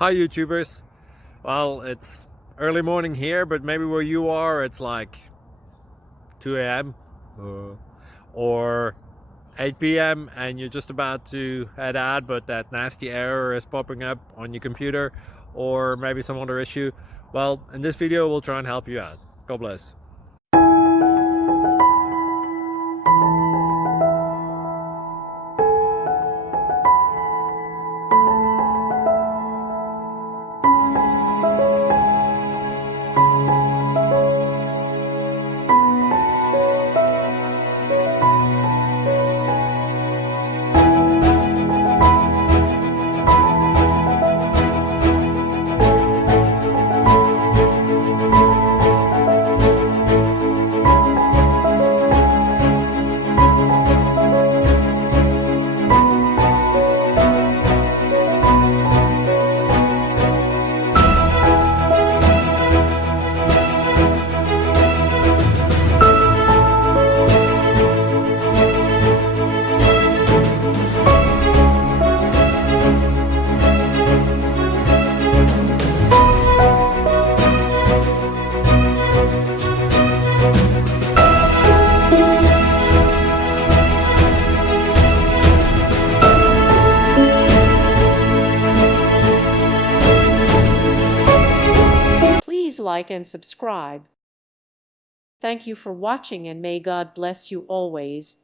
Hi YouTubers. Well, it's early morning here, but maybe where you are it's like 2 a.m. Or 8 p.m. and you're just about to head out, but that nasty error is popping up on your computer, or maybe some other issue. Well, in this video we'll try and help you out. God bless. Please like and subscribe. Thank you for watching, and may God bless you always.